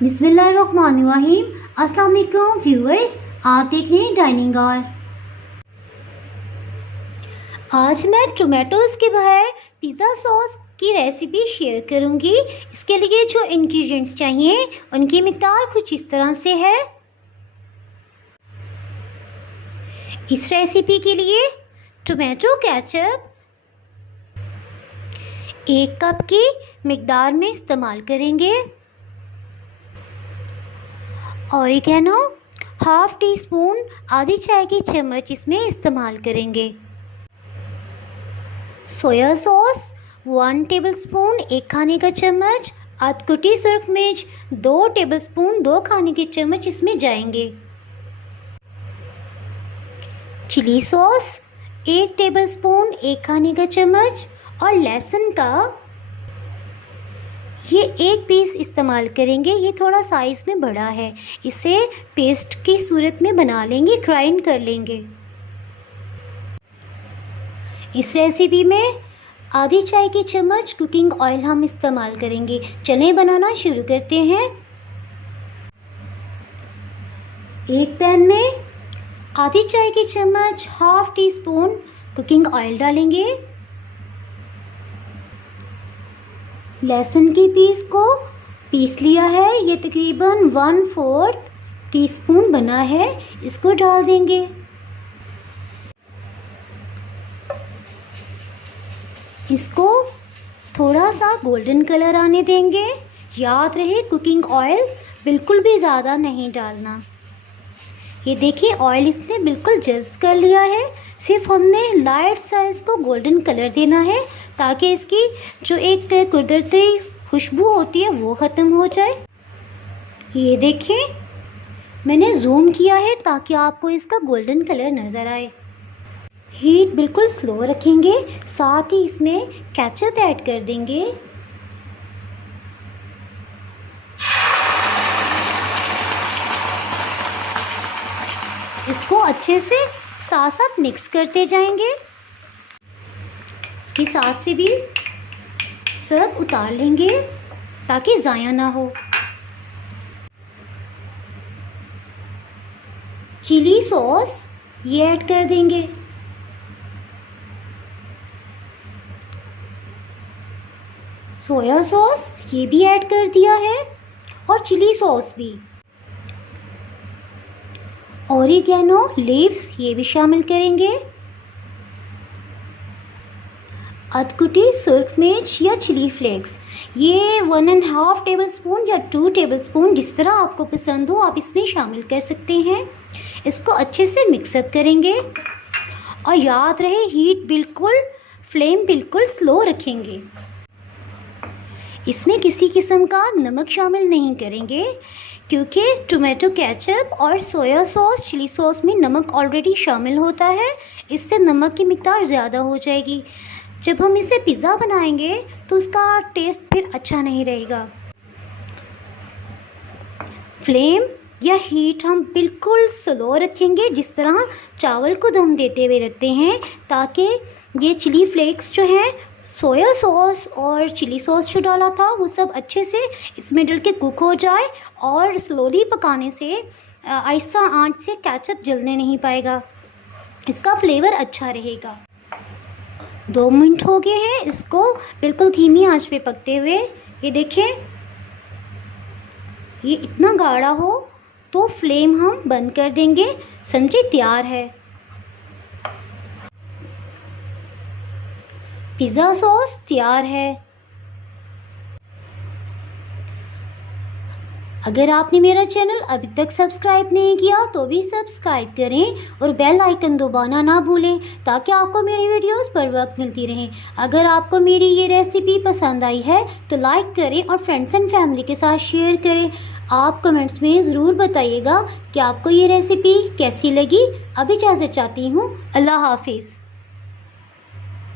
बिस्मिल्लाहिर्रहमानिर्रहीम। अस्सलाम वालेकुम व्यूअर्स, आप देख रहे हैं डाइनिंग हॉल। आज मैं टोमेटोज़ के बगैर पिज़्ज़ा सॉस की रेसिपी शेयर करूंगी। इसके लिए जो इंग्रेडिएंट्स चाहिए उनकी मिकदार कुछ इस तरह से है। इस रेसिपी के लिए टोमेटो केचप 1 कप की मिकदार में इस्तेमाल करेंगे। ऑरिगेनो हाफ टी स्पून, आधी चाय की चम्मच इसमें इस्तेमाल करेंगे। सोया सॉस 1 टेबलस्पून, 1 खाने का चम्मच। अधकुटी सुर्ख मिर्च 2 टेबलस्पून, 2 खाने के चम्मच इसमें जाएंगे। चिली सॉस 1 टेबलस्पून, 1 खाने का चम्मच। और लहसुन का ये 1 पीस इस्तेमाल करेंगे। ये थोड़ा साइज़ में बड़ा है, इसे पेस्ट की सूरत में बना लेंगे, ग्राइंड कर लेंगे। इस रेसिपी में आधी चाय की चम्मच कुकिंग ऑयल हम इस्तेमाल करेंगे। चलें बनाना शुरू करते हैं। एक पैन में आधी चाय की चम्मच half tea spoon cooking oil डालेंगे। लहसुन की पीस को पीस लिया है, ये तकरीबन 1/4 टीस्पून बना है, इसको डाल देंगे। इसको थोड़ा सा गोल्डन कलर आने देंगे। याद रहे कुकिंग ऑयल बिल्कुल भी ज़्यादा नहीं डालना। ये देखिए ऑयल इसने बिल्कुल जज्ब कर लिया है। सिर्फ हमने लाइट सा इसको गोल्डन कलर देना है ताकि इसकी जो एक कुदरती खुशबू होती है वो ख़त्म हो जाए। ये देखिए मैंने जूम किया है ताकि आपको इसका गोल्डन कलर नज़र आए। हीट बिल्कुल स्लो रखेंगे। साथ ही इसमें केचप ऐड कर देंगे। इसको अच्छे से साथ साथ मिक्स करते जाएंगे। इसके साथ से भी सब उतार लेंगे ताकि ज़ाया ना हो। चिली सॉस ये ऐड कर देंगे। सोया सॉस ये भी ऐड कर दिया है और चिली सॉस भी। ऑरिगेनो लीव्स ये भी शामिल करेंगे। अधकुटी सुर्ख मिर्च या चिली फ्लेक्स ये 1.5 टेबलस्पून या 2 टेबलस्पून, जिस तरह आपको पसंद हो आप इसमें शामिल कर सकते हैं। इसको अच्छे से मिक्सअप करेंगे और याद रहे फ्लेम बिल्कुल स्लो रखेंगे। इसमें किसी किस्म का नमक शामिल नहीं करेंगे क्योंकि टोमेटो केचप और सोया सॉस चिली सॉस में नमक ऑलरेडी शामिल होता है। इससे नमक की मिकदार ज़्यादा हो जाएगी। जब हम इसे पिज़्ज़ा बनाएंगे तो उसका टेस्ट फिर अच्छा नहीं रहेगा। फ्लेम या हीट हम बिल्कुल स्लो रखेंगे, जिस तरह चावल को दम देते हुए रखते हैं, ताकि ये चिली फ्लेक्स जो हैं, सोया सॉस और चिली सॉस जो डाला था वो सब अच्छे से इसमें डल के कुक हो जाए। और स्लोली पकाने से आहिस्ता आंच से केचप जलने नहीं पाएगा, इसका फ्लेवर अच्छा रहेगा। 2 मिनट हो गए हैं इसको बिल्कुल धीमी आंच पे पकते हुए। ये देखें ये इतना गाढ़ा हो तो फ्लेम हम बंद कर देंगे। समझे, तैयार है। पिज़्ज़ा सॉस तैयार है। अगर आपने मेरा चैनल अभी तक सब्सक्राइब नहीं किया तो भी सब्सक्राइब करें और बेल आइकन दबाना ना भूलें ताकि आपको मेरी वीडियोस पर वक्त मिलती रहें। अगर आपको मेरी ये रेसिपी पसंद आई है तो लाइक करें और फ्रेंड्स एंड फैमिली के साथ शेयर करें। आप कमेंट्स में ज़रूर बताइएगा कि आपको ये रेसिपी कैसी लगी। अब इजाज़त चाहती हूँ। अल्लाह हाफिज़।